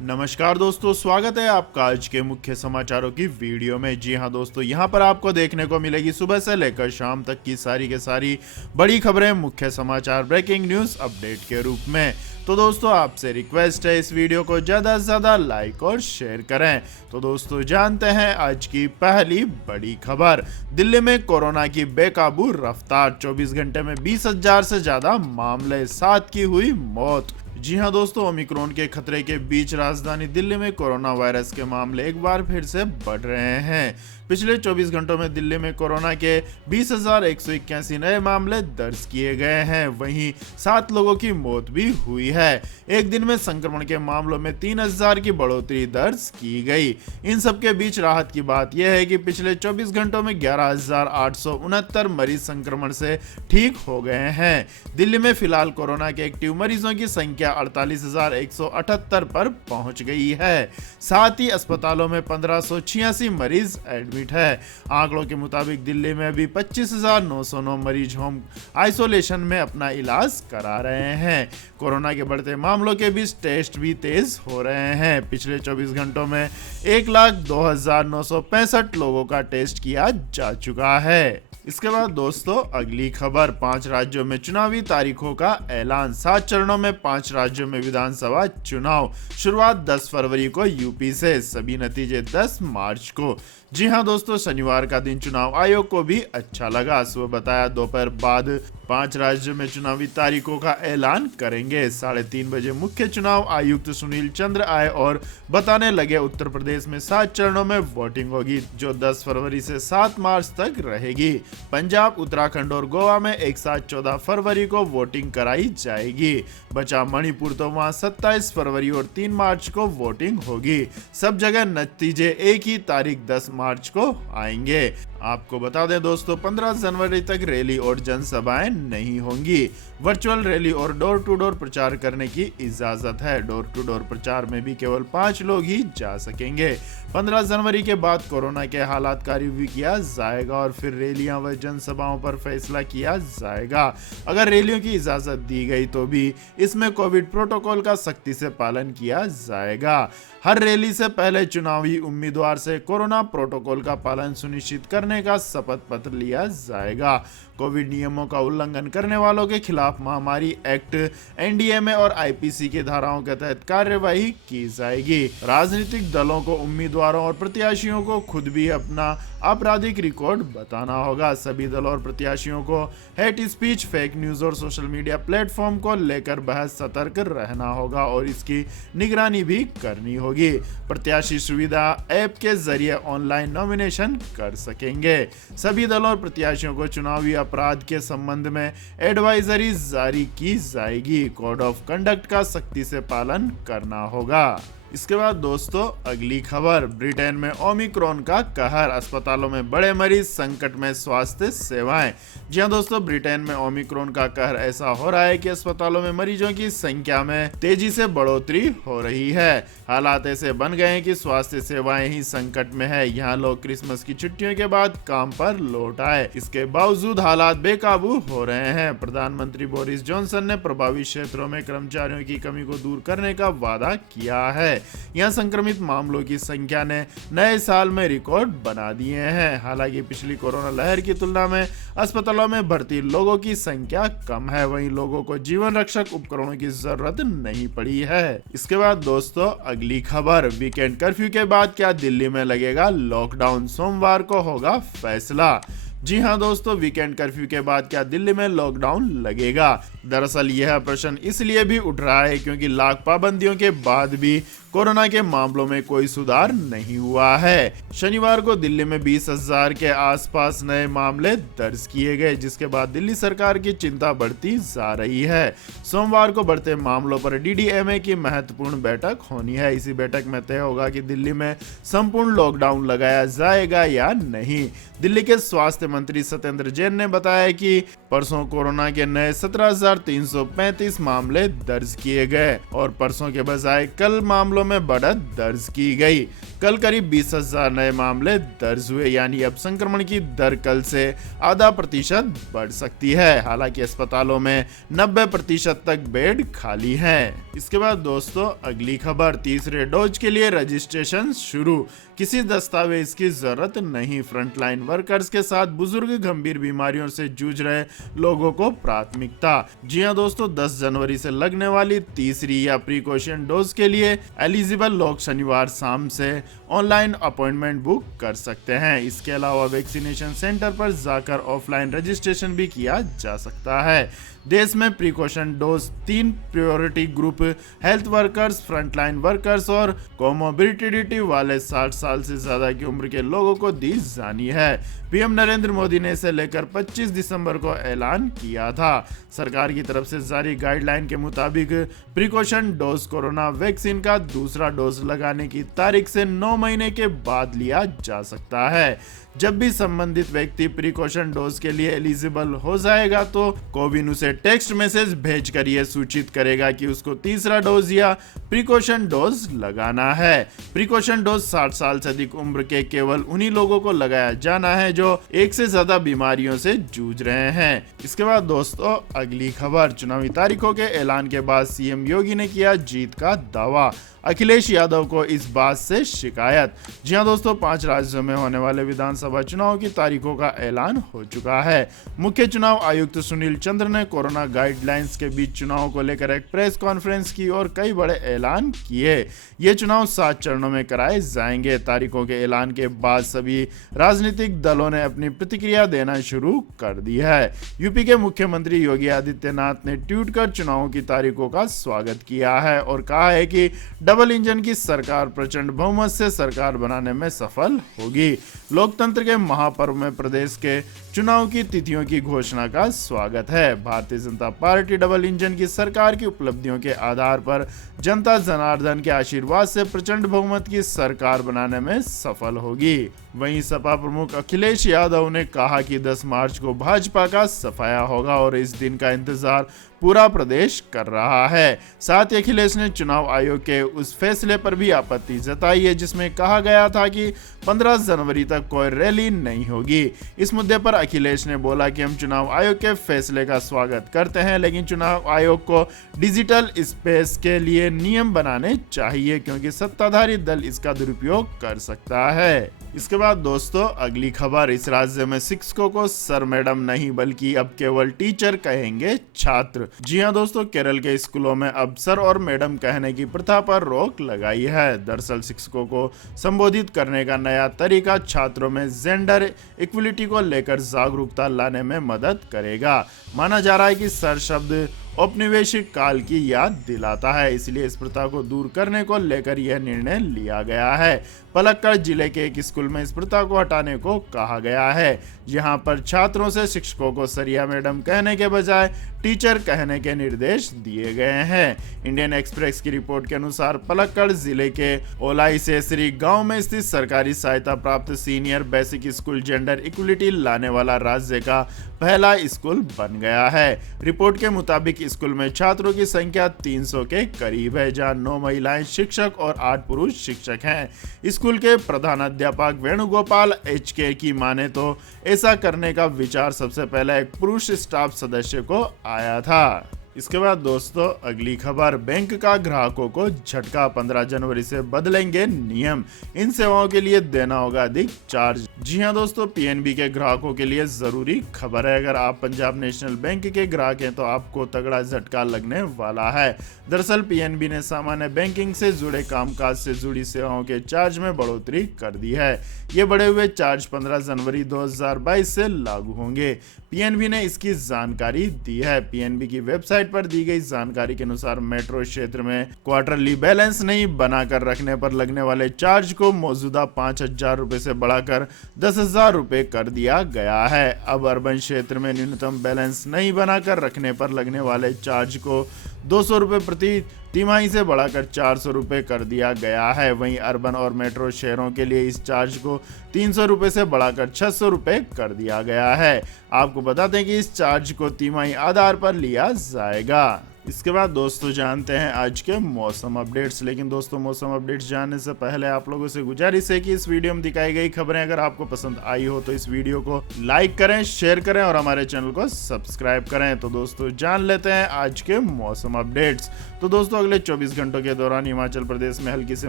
नमस्कार दोस्तों, स्वागत है आपका आज के मुख्य समाचारों की वीडियो में। जी हां दोस्तों, यहां पर आपको देखने को मिलेगी सुबह से लेकर शाम तक की सारी के सारी बड़ी खबरें, मुख्य समाचार, ब्रेकिंग न्यूज़ अपडेट के रूप में। तो दोस्तों, आपसे रिक्वेस्ट है इस वीडियो को ज़्यादा से ज़्यादा लाइक और शेयर करें। तो दोस्तों, जानते हैं आज की पहली बड़ी खबर। दिल्ली में कोरोना की बेकाबू रफ्तार, 24 घंटे में 20,000 से ज़्यादा मामले, 7 की हुई मौत। जी हां दोस्तों, ओमिक्रॉन के खतरे के बीच राजधानी दिल्ली में कोरोना वायरस के मामले एक बार फिर से बढ़ रहे हैं। पिछले 24 घंटों में दिल्ली में कोरोना के 20,181 नए मामले दर्ज किए गए हैं। वहीं 7 लोगों की मौत भी हुई है। एक दिन में संक्रमण के मामलों में 3,000 की बढ़ोतरी दर्ज की गई। इन सब के बीच राहत की बात यह है कि पिछले 24 घंटों में 11,869 मरीज संक्रमण से ठीक हो गए हैं। दिल्ली में फिलहाल कोरोना के एक्टिव मरीजों की संख्या 48,178 पर पहुंच गई है। साथ ही अस्पतालों में 1,586 मरीज एडमिट है। आंकड़ों के मुताबिक दिल्ली में अभी 25,909 मरीज होम आइसोलेशन में अपना इलाज करा रहे हैं। कोरोना के बढ़ते मामलों के बीच टेस्ट भी तेज हो रहे हैं। पिछले 24 घंटों में 1,02,965 लोगों का टेस्ट किया जा चुका है। इसके बाद दोस्तों, अगली खबर, 5 राज्यों में चुनावी तारीखों का ऐलान। 7 चरणों में 5 राज्यों में विधानसभा चुनाव। शुरुआत 10 फरवरी को यूपी से, सभी नतीजे 10 मार्च को। जी हां दोस्तों, शनिवार का दिन चुनाव आयोग को भी अच्छा लगा। सुबह बताया दोपहर बाद 5 राज्यों में चुनावी तारीखों का ऐलान करेंगे। 3:30 बजे मुख्य चुनाव आयुक्त सुनील चंद्र आए और बताने लगे उत्तर प्रदेश में 7 चरणों में वोटिंग होगी, जो 10 फरवरी से 7 मार्च तक रहेगी। पंजाब, उत्तराखंड और गोवा में एक साथ 14 फरवरी को वोटिंग कराई जाएगी। बचा मणिपुर, तो वहां 27 फरवरी और 3 मार्च को वोटिंग होगी। सब जगह नतीजे एक ही तारीख 10 मार्च को आएंगे। आपको बता दें दोस्तों, 15 जनवरी तक रैली और जनसभाएं नहीं होंगी। वर्चुअल रैली और डोर टू डोर प्रचार करने की इजाजत है। डोर टू डोर प्रचार में भी केवल 5 लोग ही जा सकेंगे। 15 जनवरी के बाद कोरोना के हालात का रिव्यू किया जाएगा और फिर रैलियां व जनसभाओं पर फैसला किया जाएगा। अगर रैलियों की इजाजत दी गई तो भी इसमें कोविड प्रोटोकॉल का सख्ती से पालन किया जाएगा। हर रैली से पहले चुनावी उम्मीदवार से कोरोना प्रोटोकॉल का पालन सुनिश्चित करने का शपथ पत्र लिया जाएगा। कोविड नियमों का उल्लंघन करने वालों के खिलाफ महामारी एक्ट, एनडीएमए और आईपीसी की धाराओं के तहत कार्यवाही की जाएगी। राजनीतिक दलों को उम्मीदवारों और प्रत्याशियों को खुद भी अपना आपराधिक रिकॉर्ड बताना होगा। सभी दलों और प्रत्याशियों को हेट स्पीच, फेक न्यूज और सोशल मीडिया प्लेटफॉर्म को लेकर बेहद सतर्क रहना होगा और इसकी निगरानी भी करनी होगी। प्रत्याशी सुविधा ऐप के जरिए ऑनलाइन नॉमिनेशन कर सकेंगे। सभी दलों और प्रत्याशियों को चुनावी अपराध के संबंध में एडवाइजरी जारी की जाएगी। कोड ऑफ कंडक्ट का सख्ती से पालन करना होगा। इसके बाद दोस्तों, अगली खबर, ब्रिटेन में ओमिक्रॉन का कहर, अस्पतालों में बड़े मरीज, संकट में स्वास्थ्य सेवाएं। जी हां दोस्तों, ब्रिटेन में ओमिक्रॉन का कहर ऐसा हो रहा है कि अस्पतालों में मरीजों की संख्या में तेजी से बढ़ोतरी हो रही है। हालात ऐसे बन गए हैं कि स्वास्थ्य सेवाएं ही संकट में है। यहाँ लोग क्रिसमस की छुट्टियों के बाद काम पर लौट आए, इसके बावजूद हालात बेकाबू हो रहे हैं। प्रधानमंत्री बोरिस जॉनसन ने प्रभावित क्षेत्रों में कर्मचारियों की कमी को दूर करने का वादा किया है। यहां संक्रमित मामलों की संख्या ने नए साल में रिकॉर्ड बना दिए हैं। हालांकि पिछली कोरोना लहर की तुलना में अस्पतालों में भर्ती लोगों की संख्या कम है, वहीं लोगों को जीवन रक्षक उपकरणों की जरूरत नहीं पड़ी है। इसके बाद दोस्तों, अगली खबर, वीकेंड कर्फ्यू के बाद क्या दिल्ली में लगेगा लॉकडाउन, सोमवार को होगा फैसला। जी हां दोस्तों, वीकेंड कर्फ्यू के बाद क्या दिल्ली में लॉकडाउन लगेगा? दरअसल यह प्रश्न इसलिए भी उठ रहा है क्योंकि लाख पाबंदियों के बाद भी कोरोना के मामलों में कोई सुधार नहीं हुआ है। शनिवार को दिल्ली में 20,000 के आसपास नए मामले दर्ज किए गए, जिसके बाद दिल्ली सरकार की चिंता बढ़ती जा रही है। सोमवार को बढ़ते मामलों पर डीडीएमए की महत्वपूर्ण बैठक होनी है। इसी बैठक में तय होगा कि दिल्ली में संपूर्ण लॉकडाउन लगाया जाएगा या नहीं। दिल्ली के स्वास्थ्य स्वास्थ्य मंत्री सत्येंद्र जैन ने बताया कि परसों कोरोना के नए 17,335 मामले दर्ज किए गए और परसों के बजाय कल मामलों में बढ़त दर्ज की गई। कल करीब 20,000 नए मामले दर्ज हुए, यानी अब संक्रमण की दर कल से आधा प्रतिशत बढ़ सकती है। हालांकि अस्पतालों में 90% तक बेड खाली हैं। इसके बाद दोस्तों अगली खबर, तीसरे डोज के लिए रजिस्ट्रेशन शुरू, किसी दस्तावेज की जरूरत नहीं। फ्रंटलाइन वर्कर्स के साथ बुजुर्ग, गंभीर बीमारियों से जूझ रहे लोगों को प्राथमिकता। जी हां दोस्तों, 10 जनवरी से लगने वाली तीसरी या प्रिकॉशन डोज के लिए एलिजिबल लोग शनिवार शाम से ऑनलाइन अपॉइंटमेंट बुक कर सकते हैं। इसके अलावा वैक्सीनेशन सेंटर पर जाकर ऑफलाइन रजिस्ट्रेशन भी किया जा सकता है। देश में precaution dose 3 priority group health workers, frontline workers और कोमोबिडिटी वाले 60 साल से ज्यादा की उम्र के लोगों को दी जानी है। पीएम नरेंद्र मोदी ने इसे लेकर 25 दिसंबर को ऐलान किया था। सरकार की तरफ से जारी गाइडलाइन के मुताबिक प्रिकॉशन डोज कोरोना वैक्सीन का दूसरा डोज लगाने की तारीख से 9 महीने के बाद लिया जा सकता है। जब भी संबंधित व्यक्ति प्रिकॉशन डोज के लिए एलिजिबल हो जाएगा तो कोविन उसे टेक्स्ट मैसेज भेजकर यह सूचित करेगा कि उसको तीसरा डोज या प्रिकॉशन डोज लगाना है। प्रिकॉशन डोज 60 साल से अधिक उम्र के केवल उन्हीं लोगों को लगाया जाना है जो एक से ज्यादा बीमारियों से जूझ रहे हैं। इसके बाद दोस्तों अगली खबर, चुनावी तारीखों के ऐलान के बाद सीएम योगी ने किया जीत का दावा, अखिलेश यादव को इस बात से शिकायत। जी हां दोस्तों, 5 राज्यों में होने वाले विधानसभा चुनाव की तारीखों का ऐलान हो चुका है। मुख्य चुनाव आयुक्त सुनील चंद्र ने कोरोना गाइडलाइंस के बीच चुनाव को लेकर एक प्रेस कॉन्फ्रेंस की और कई बड़े ऐलान किए। ये चुनाव 7 चरणों में कराए जाएंगे। तारीखों के ऐलान के बाद सभी राजनीतिक दलों ने अपनी प्रतिक्रिया देना शुरू कर दी है। यूपी के मुख्यमंत्री योगी आदित्यनाथ ने ट्वीट कर चुनावों की तारीखों का स्वागत किया है और कहा है कि डबल इंजन की सरकार प्रचंड बहुमत से सरकार बनाने में सफल होगी। लोकतंत्र के महापर्व में प्रदेश के चुनाव की तिथियों की घोषणा का स्वागत है। Bharatiya Janata party double engine की सरकार की उपलब्धियों के आधार पर जनता जनार्दन के आशीर्वाद से प्रचंड बहुमत की सरकार बनाने में सफल होगी। वहीं सपा प्रमुख अखिलेश यादव ने कहा कि 10 मार्च को भाजपा का सफाया होगा और इस दिन का इंतजार पूरा प्रदेश कर रहा है। साथ ही अखिलेश ने चुनाव आयोग के उस फैसले पर भी आपत्ति जताई है जिसमें कहा गया था कि 15 जनवरी तक कोई रैली नहीं होगी। इस मुद्दे पर अखिलेश ने बोला कि हम चुनाव आयोग के फैसले का स्वागत करते हैं, लेकिन चुनाव आयोग को डिजिटल स्पेस के लिए नियम बनाने चाहिए क्योंकि सत्ताधारी दल इसका दुरुपयोग कर सकता है। इसके बाद दोस्तों अगली खबर, इस राज्य में शिक्षकों को सर मैडम नहीं बल्कि अब केवल टीचर कहेंगे छात्र। जी हां दोस्तों, केरल के स्कूलों में अब सर और मैडम कहने की प्रथा पर रोक लगाई है। दरअसल शिक्षकों को संबोधित करने का नया तरीका छात्रों में जेंडर इक्वलिटी को लेकर जागरूकता लाने में मदद करेगा। माना जा रहा है कि सर शब्द औपनिवेशिक काल की याद दिलाता है, इसलिए इस प्रथा को दूर करने को लेकर यह निर्णय लिया गया है। पलक्कड़ जिले के एक स्कूल में इस प्रथा को हटाने को कहा गया है, जहां पर छात्रों से शिक्षकों को सर या मैडम कहने के बजाय टीचर कहने के निर्देश दिए गए हैं। इंडियन एक्सप्रेस की रिपोर्ट के अनुसार पलक्कड़ जिले के ओलाइसेसरी गांव में स्थित सरकारी सहायता प्राप्त senior basic school gender equality लाने वाला राज्य का पहला स्कूल बन गया है। रिपोर्ट के मुताबिक स्कूल में छात्रों की संख्या 300 के करीब है, जहां 9 महिलाएं शिक्षक और 8 पुरुष शिक्षक हैं। स्कूल के प्रधानाध्यापक वेणुगोपाल एचके की माने तो ऐसा करने का विचार सबसे पहले एक पुरुष स्टाफ सदस्य को आया था। इसके बाद दोस्तों अगली खबर, बैंक का ग्राहकों को झटका, 15 जनवरी से बदलेंगे नियम, इन सेवाओं के लिए देना होगा अधिक चार्ज। जी हां दोस्तों, पीएनबी के ग्राहकों के लिए जरूरी खबर है। अगर आप पंजाब नेशनल बैंक के ग्राहक हैं तो आपको तगड़ा झटका लगने वाला है। दरअसल पीएनबी ने सामान्य बैंकिंग से जुड़े कामकाज से जुड़ी सेवाओं के चार्ज में बढ़ोतरी कर दी है। ये बढ़े हुए चार्ज 15 जनवरी 2022 से लागू होंगे। पीएनबी ने इसकी जानकारी दी है। पीएनबी की वेबसाइट पर दी गई जानकारी के अनुसार मेट्रो क्षेत्र में क्वार्टरली बैलेंस नहीं बनाकर रखने पर लगने वाले चार्ज को मौजूदा 5,000 रुपए से बढ़ाकर 10,000 रुपए कर दिया गया है। अब अर्बन क्षेत्र में न्यूनतम बैलेंस नहीं बनाकर रखने पर लगने वाले चार्ज को 200 रुपये प्रति तिमाही से बढ़ाकर 400 रुपये कर दिया गया है। वहीं अर्बन और मेट्रो शहरों के लिए इस चार्ज को 300 रुपये से बढ़ाकर 600 रुपये कर दिया गया है। आपको बता दें कि इस चार्ज को तिमाही आधार पर लिया जाएगा। इसके बाद दोस्तों जानते हैं आज के मौसम अपडेट्स। लेकिन दोस्तों मौसम अपडेट्स जानने से पहले आप लोगों से गुजारिश है कि इस वीडियो में दिखाई गई खबरें अगर आपको पसंद आई हो तो इस वीडियो को लाइक करें, शेयर करें और हमारे चैनल को सब्सक्राइब करें। तो दोस्तों जान लेते हैं आज के मौसम अपडेट्स। तो दोस्तों अगले 24 घंटों के दौरान हिमाचल प्रदेश में हल्की से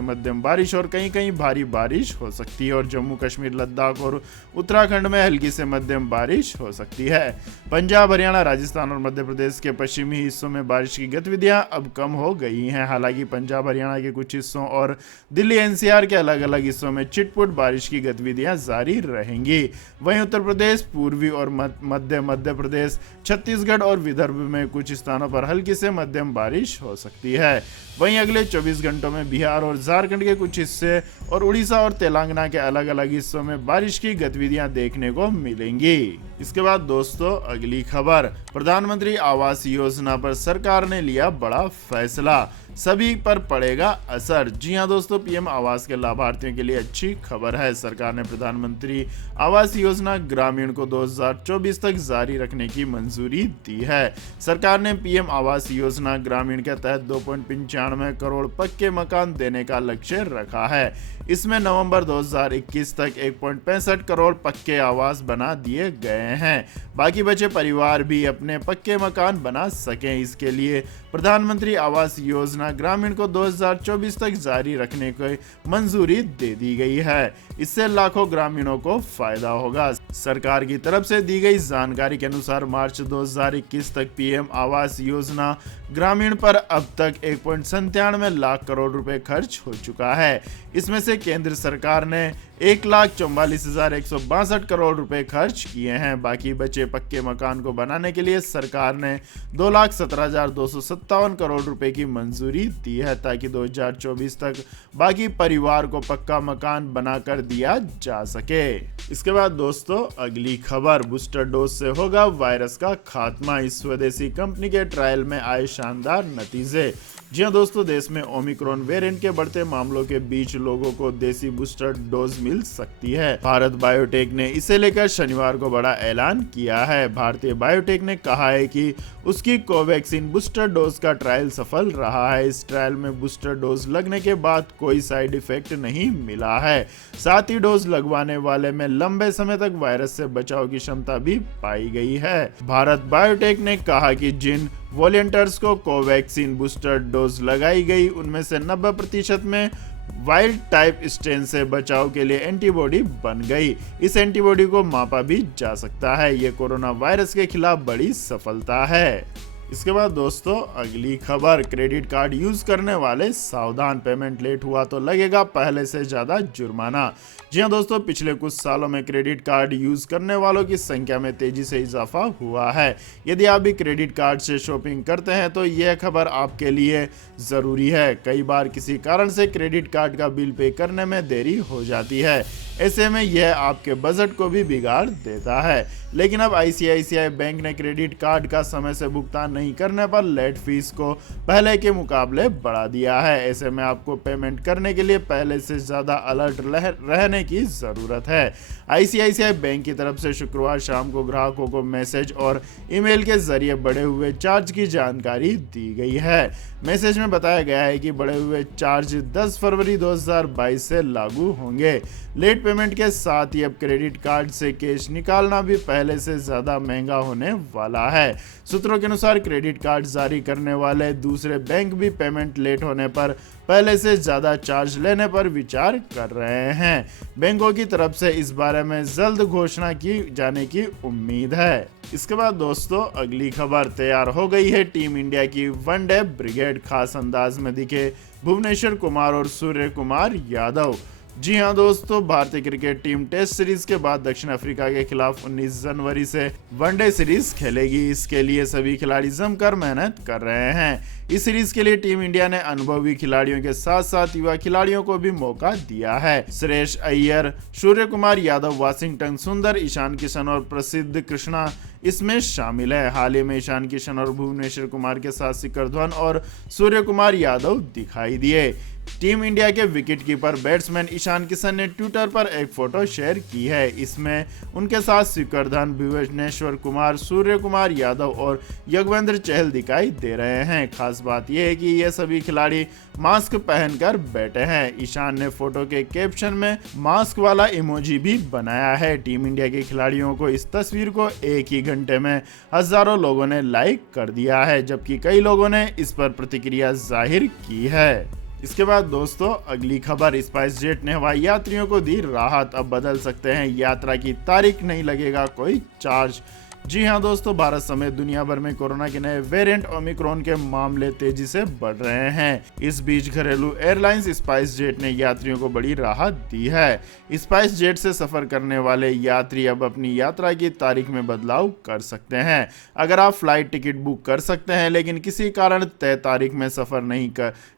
मध्यम बारिश और कहीं कहीं भारी बारिश हो सकती है और जम्मू कश्मीर, लद्दाख और उत्तराखंड में हल्की से मध्यम बारिश हो सकती है। पंजाब, हरियाणा, राजस्थान और मध्य प्रदेश के पश्चिमी हिस्सों में बारिश की गतिविधियां अब कम हो गई हैं। हालांकि पंजाब, हरियाणा के कुछ हिस्सों और दिल्ली एनसीआर के अलग अलग हिस्सों में छिटपुट बारिश की गतिविधियां जारी रहेंगी। वहीं उत्तर प्रदेश, पूर्वी और मध्य प्रदेश, छत्तीसगढ़ और विदर्भ में कुछ स्थानों पर हल्की से मध्यम बारिश हो सकती है। वहीं अगले 24 घंटों में बिहार और झारखंड के कुछ हिस्से और उड़ीसा और तेलंगाना के अलग अलग हिस्सों में बारिश की गतिविधियां देखने को मिलेंगी। इसके बाद दोस्तों अगली खबर, प्रधानमंत्री आवास योजना पर सरकार ने लिया बड़ा फैसला, सभी पर पड़ेगा असर। जी हां दोस्तों, पीएम आवास के लाभार्थियों के लिए अच्छी खबर है। सरकार ने प्रधानमंत्री आवास योजना ग्रामीण को 2024 तक जारी रखने की मंजूरी दी है। सरकार ने पीएम आवास योजना ग्रामीण के तहत 2.95 करोड़ पक्के मकान देने का लक्ष्य रखा है। इसमें नवंबर 2021 तक 1.65 करोड़ पक्के आवास बना दिए गए हैं। बाकी बचे परिवार भी अपने पक्के मकान बना सकें, इसके लिए प्रधानमंत्री आवास योजना ग्रामीण को 2024 तक जारी रखने की मंजूरी दे दी गई है। इससे लाखों ग्रामीणों को फायदा होगा। सरकार की तरफ से दी गई जानकारी के अनुसार मार्च 2021 तक पीएम आवास योजना ग्रामीण पर अब तक 1.97 लाख करोड़ रुपए खर्च हो चुका है। इसमें से केंद्र सरकार ने 1,44,162 करोड़ रुपए खर्च किए हैं। बाकी बचे पक्के मकान को बनाने के लिए सरकार ने 2,17,257 करोड़ रुपए की मंजूरी दी है, ताकि 2024 तक बाकी परिवार को पक्का मकान बनाकर दिया जा सके। इसके बाद दोस्तों अगली खबर, बूस्टर डोज से होगा वायरस का खात्मा, इस स्वदेशी कंपनी के ट्रायल में आए शानदार नतीजे। जी हां दोस्तों, देश में ओमिक्रॉन वेरिएंट के बढ़ते मामलों के बीच लोगों को देसी बूस्टर डोज मिल सकती है। भारत बायोटेक ने इसे लेकर शनिवार को बड़ा ऐलान किया है। भारतीय बायोटेक ने कहा है कि उसकी कोवैक्सीन बूस्टर डोज का ट्रायल सफल रहा है। इस ट्रायल में बूस्टर डोज लगने के बाद कोई साइड इफेक्ट नहीं मिला है। साथ ही डोज लगवाने वाले में लंबे समय तक वायरस से बचाव की क्षमता भी पाई गई है। भारत बायोटेक ने कहा कि जिन वॉलंटियर्स को कोवैक्सीन बूस्टर डोज लगाई गई उनमें से 90% में वाइल्ड टाइप स्ट्रेन से बचाव के लिए एंटीबॉडी बन गई। इस एंटीबॉडी को मापा भी जा सकता है। ये कोरोना वायरस के खिलाफ बड़ी सफलता है। इसके बाद दोस्तों अगली खबर, क्रेडिट कार्ड यूज करने वाले सावधान, पेमेंट लेट हुआ तो लगेगा पहले से ज्यादा जुर्माना। जी हां दोस्तों, पिछले कुछ सालों में क्रेडिट कार्ड यूज करने वालों की संख्या में तेजी से इजाफा हुआ है। यदि आप भी क्रेडिट कार्ड से शॉपिंग करते हैं तो यह खबर आपके लिए जरूरी है। कई बार किसी कारण से क्रेडिट कार्ड का बिल पे करने में देरी हो जाती है। ऐसे में यह आपके बजट को भी बिगाड़ देता है। लेकिन अब आईसीआईसीआई बैंक ने क्रेडिट कार्ड का समय से भुगतान नहीं करने पर लेट फीस को पहले के मुकाबले बढ़ा दिया है। ऐसे में आपको पेमेंट करने के लिए पहले से ज्यादा अलर्ट रहने की जरूरत है। आईसीआईसीआई बैंक की तरफ से शुक्रवार शाम को ग्राहकों को मैसेज और ईमेल के जरिए बढ़े हुए चार्ज की जानकारी दी गई है। मैसेज में बताया गया है कि बढ़े हुए चार्ज 10 फरवरी 2022 से लागू होंगे। लेट पेमेंट के साथ ही अब क्रेडिट कार्ड से कैश निकालना भी पहले से ज्यादा महंगा होने वाला है। सूत्रों के अनुसार क्रेडिट कार्ड जारी करने वाले दूसरे बैंक भी पेमेंट लेट होने पर पहले से ज्यादा चार्ज लेने पर विचार कर रहे हैं। बैंकों की तरफ से इस बारे में जल्द घोषणा की जाने की उम्मीद है। इसके बाद दोस्तों अगली खबर, तैयार हो गई है टीम इंडिया की वनडे ब्रिगेड, खास अंदाज में दिखे भुवनेश्वर कुमार और सूर्य कुमार यादव। जी हां दोस्तों, भारतीय क्रिकेट टीम टेस्ट सीरीज के बाद दक्षिण अफ्रीका के खिलाफ 19 जनवरी से वनडे सीरीज खेलेगी। इसके लिए सभी खिलाड़ी जमकर मेहनत कर रहे हैं। इस सीरीज के लिए टीम इंडिया ने अनुभवी खिलाड़ियों के साथ साथ युवा खिलाड़ियों को भी मौका दिया है। श्रेयस अय्यर, सूर्य कुमार यादव, वाशिंगटन सुंदर, ईशान किशन और प्रसिद्ध कृष्णा इसमें शामिल है। हाल ही में ईशान किशन और भुवनेश्वर कुमार के साथ शिखर धवन और सूर्य कुमार यादव दिखाई दिए। टीम इंडिया के विकेटकीपर बैट्समैन ईशान किशन ने ट्विटर पर एक फोटो शेयर की है। इसमें उनके साथ शिखर धवन, भुवनेश्वर कुमार, सूर्य कुमार यादव और युजवेंद्र चहल दिखाई दे रहे हैं। खास बात यह है कि ये सभी खिलाड़ी मास्क पहनकर बैठे हैं। ईशान ने फोटो के कैप्शन में मास्क वाला इमोजी भी बनाया है। टीम इंडिया के खिलाड़ियों को इस तस्वीर को एक ही घंटे में हजारों लोगों ने लाइक कर दिया है, जबकि कई लोगों ने इस पर प्रतिक्रिया जाहिर की है। इसके बाद दोस्तों अगली खबर, स्पाइस जेट ने हवाई यात्रियों को दी राहत, अब बदल सकते हैं यात्रा की तारीख, नहीं लगेगा कोई चार्ज। जी हां दोस्तों, भारत समेत दुनिया भर में कोरोना के नए वेरिएंट ओमिक्रॉन के मामले तेजी से बढ़ रहे हैं। इस बीच घरेलू एयरलाइंस स्पाइस जेट ने यात्रियों को बड़ी राहत दी है। स्पाइस जेट से सफर करने वाले यात्री अब अपनी यात्रा की तारीख में बदलाव कर सकते हैं। अगर आप फ्लाइट टिकट बुक कर सकते हैं लेकिन किसी कारण तय तारीख में सफर नहीं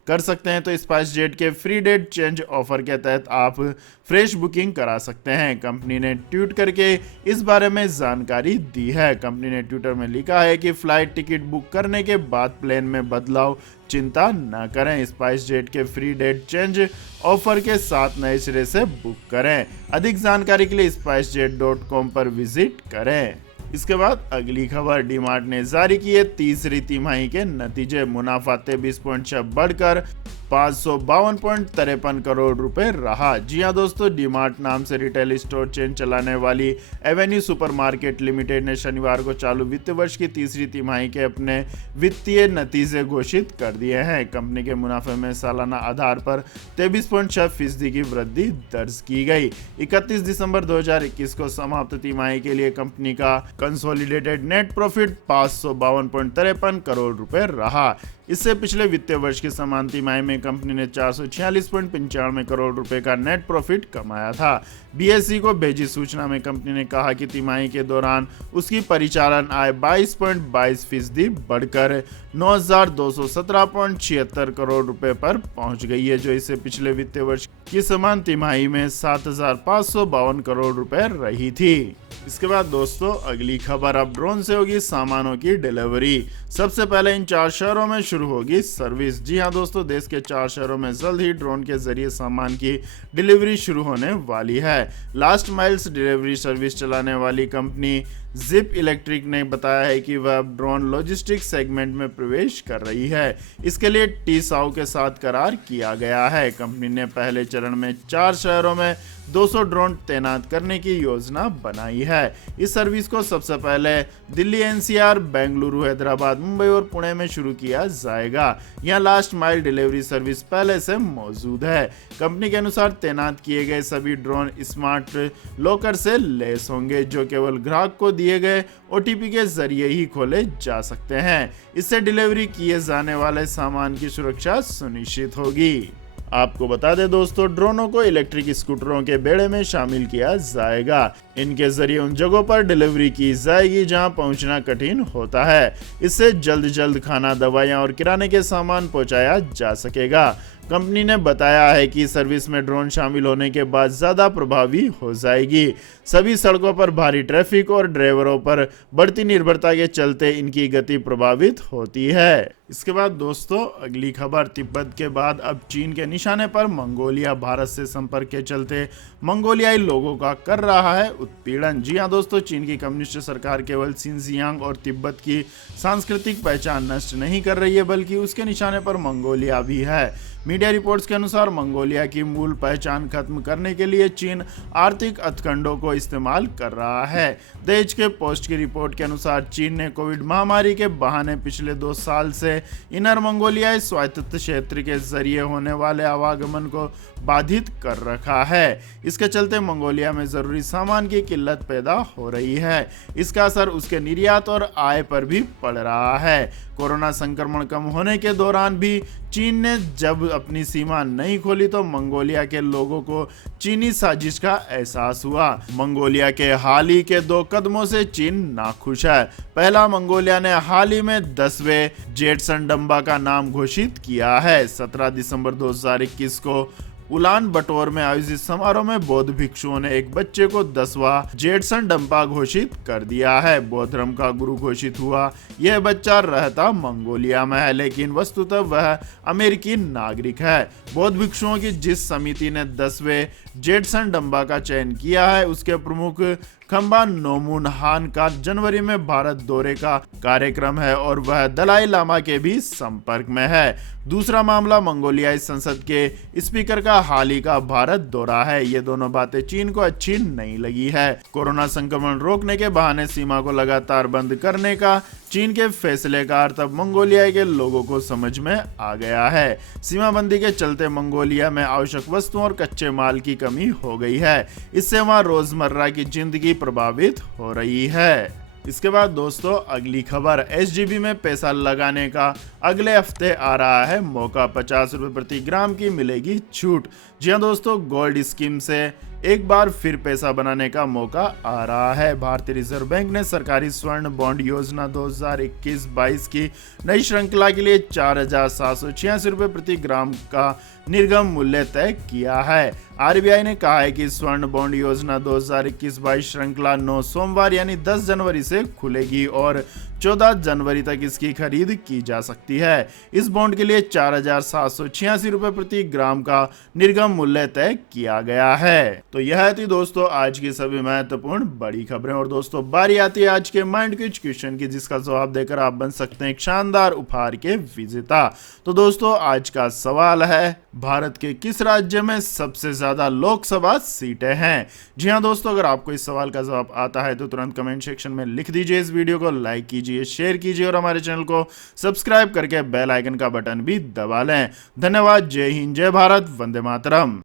कर सकते हैं तो स्पाइस जेट के फ्री डेट चेंज ऑफर के तहत आप फ्रेश बुकिंग करा सकते हैं। कंपनी ने ट्वीट करके इस बारे में जानकारी दी है। कंपनी ने ट्विटर में लिखा है कि फ्लाइट टिकट बुक करने के बाद प्लान में बदलाव चिंता न करें। स्पाइस जेट के फ्री डेट चेंज ऑफर के साथ नए सिरे से बुक करें। अधिक जानकारी के लिए spicejet.com पर विजिट करें। इसके बाद अगली खबर, डीमार्ट ने जारी किए तीसरी तिमाही के नतीजे, मुनाफा 23.6 बढ़कर 552.53 करोड़ रुपए रहा। जी हां दोस्तों, डीमार्ट नाम से रिटेल स्टोर चेन चलाने वाली एवेन्यू सुपरमार्केट लिमिटेड ने शनिवार को चालू वित्त वर्ष की तीसरी तिमाही के अपने वित्तीय नतीजे घोषित कर दिए हैं। कंपनी के मुनाफे में सालाना आधार पर 23.6% की वृद्धि दर्ज की गई। 31 दिसंबर 2021 को समाप्त तिमाही के लिए कंपनी का कंसोलिडेटेड नेट प्रॉफिट 552.53 करोड़ रुपए रहा। इससे पिछले वित्तीय वर्ष की समान तिमाही में कंपनी ने 446.95 करोड़ रुपए का नेट प्रॉफिट कमाया था। बीएसई को भेजी सूचना में कंपनी ने कहा कि तिमाही के दौरान उसकी परिचालन आय 22.22% बढ़कर 9,217.76 करोड़ रुपए पर पहुंच गई है, जो इससे पिछले वित्तीय वर्ष की समान तिमाही में 7,552 करोड़ रुपए रही थी। इसके बाद दोस्तों अगली खबर, अब ड्रोन से होगी सामानों की डिलीवरी। सबसे पहले इन 4 शहरों में शुरू होगी सर्विस। जी हां दोस्तों, देश के 4 शहरों में जल्द ही ड्रोन के जरिए सामान की डिलीवरी शुरू होने वाली है। लास्ट माइल्स डिलीवरी सर्विस चलाने वाली कंपनी जिप इलेक्ट्रिक ने बताया है कि वह अब ड्रोन लॉजिस्टिक्स सेगमेंट में प्रवेश कर रही है। इसके लिए टीसाउ के साथ करार किया गया है। कंपनी ने पहले चरण में 4 शहरों में 200 ड्रोन तैनात करने की योजना बनाई है। इस सर्विस को सबसे पहले दिल्ली, एनसीआर, बेंगलुरु, हैदराबाद, मुंबई और पुणे में शुरू किया जाएगा। यहां लास्ट माइल डिलीवरी सर्विस पहले से मौजूद है। कंपनी के अनुसार तैनात किए गए सभी ड्रोन स्मार्ट लॉकर से लैस होंगे, जो केवल ग्राहक को दिए गए ओटीपी के जरिए ही खोले जा सकते हैं। इससे डिलीवरी किए जाने वाले सामान की सुरक्षा सुनिश्चित होगी। आपको बता दें दोस्तों, ड्रोनों को इलेक्ट्रिक स्कूटरों के बेड़े में शामिल किया जाएगा। इनके जरिए उन जगहों पर डिलीवरी की जाएगी जहां पहुंचना कठिन होता है। इससे जल्द खाना, दवाइयां और किराने के सामान पहुंचाया जा सकेगा। कंपनी ने बताया है कि सर्विस में ड्रोन शामिल होने के बाद ज़्यादा प्रभावी हो जाएगी। सभी सड़कों पर भारी ट्रैफिक और ड्राइवरों पर बढ़ती निर्भरता के चलते इनकी गति प्रभावित होती है। इसके बाद दोस्तों अगली खबर, तिब्बत के बाद अब चीन के निशाने पर मंगोलिया। भारत से संपर्क के चलते मंगोलियाई लोगों का कर रहा है उत्पीड़न। जी हां दोस्तों, चीन की कम्युनिस्ट सरकार केवल शिनजियांग और तिब्बत की सांस्कृतिक पहचान नष्ट नहीं कर रही है, बल्कि उसके निशाने पर मंगोलिया भी है। मीडिया रिपोर्ट्स के अनुसार मंगोलिया की मूल पहचान खत्म करने के लिए चीन आर्थिक हथकंडों को इस्तेमाल कर रहा है। द एज के पोस्ट की रिपोर्ट के अनुसार चीन ने कोविड महामारी के बहाने पिछले 2 साल से इनर मंगोलियाई स्वायत्त क्षेत्र के जरिए होने वाले आवागमन को बाधित कर रखा है। इसके चलते मंगोलिया में जरूरी सामान की किल्लत पैदा हो रही है। इसका असर उसके निर्यात और आय पर भी पड़ रहा है। कोरोना संक्रमण कम होने के दौरान भी चीन ने जब अपनी सीमा नहीं खोली तो मंगोलिया के लोगों को चीनी साजिश का एहसास हुआ। मंगोलिया के हाल ही के 2 कदमों से चीन नाखुश है। पहला, मंगोलिया ने हाल ही में 10वें जेटसन डंबा का नाम घोषित किया है। 17 दिसंबर 2021 को उलान बटोर में आयोजित समारोह में बौद्ध भिक्षुओं ने एक बच्चे को 10वां जेडसन डंपा घोषित कर दिया है। बौद्ध धर्म का गुरु घोषित हुआ। यह बच्चा रहता मंगोलिया में है, लेकिन वस्तुतः वह अमेरिकी नागरिक है। बौद्ध भिक्षुओं की जिस समिति ने 10वें जेडसन डंपा का चयन किया है, उसके प्रमुख खम्बा नोमुन हान का जनवरी में भारत दौरे का कार्यक्रम है और वह दलाई लामा के भी संपर्क में है। दूसरा मामला मंगोलियाई संसद के स्पीकर का हाल ही का भारत दौरा है। ये दोनों बातें चीन को अच्छी नहीं लगी है। कोरोना संक्रमण रोकने के बहाने सीमा को लगातार बंद करने का चीन के फैसले का अर्थ अब मंगोलिया के लोगों को समझ में आ गया है। सीमाबंदी के चलते मंगोलिया में आवश्यक वस्तुओं और कच्चे माल की कमी हो गई है। इससे वहां रोजमर्रा की जिंदगी प्रभावित हो रही है। इसके बाद दोस्तों अगली खबर, एसजीबी में पैसा लगाने का अगले हफ्ते आ रहा है मौका। 50 रुपए प्रति ग्राम की मिलेगी छूट। जी हाँ दोस्तों, गोल्ड स्कीम से एक बार फिर पैसा बनाने का मौका आ रहा है। भारतीय रिजर्व बैंक ने सरकारी स्वर्ण बॉन्ड योजना 2021-22 की नई श्रृंखला के लिए 4,786 रुपए प्रति ग्राम का निर्गम मूल्य तय किया है। आरबीआई ने कहा है कि स्वर्ण बॉन्ड योजना 2021-22 श्रृंखला 9 सोमवार यानी 10 जनवरी से खुलेगी और 14 जनवरी तक इसकी खरीद की जा सकती है। इस बॉन्ड के लिए 4,786 रुपए प्रति ग्राम का निर्गम मूल्य तय किया गया है। तो यह थी दोस्तों आज की सभी महत्वपूर्ण बड़ी खबरें। और दोस्तों बारी आती है आज के माइंड क्विज क्वेश्चन की, जिसका जवाब देकर आप बन सकते हैं एक शानदार उपहार के विजेता। तो दोस्तों आज का सवाल है, भारत के किस राज्य में सबसे ज्यादा लोकसभा सीटें हैं? जी हाँ दोस्तों, अगर आपको इस सवाल का जवाब आता है तो तुरंत कमेंट सेक्शन में लिख दीजिए। इस वीडियो को लाइक कीजिए, शेयर कीजिए और हमारे चैनल को सब्सक्राइब करके बेल आइकन का बटन भी दबा लें। धन्यवाद। जय हिंद, जय भारत, वंदे मातरम।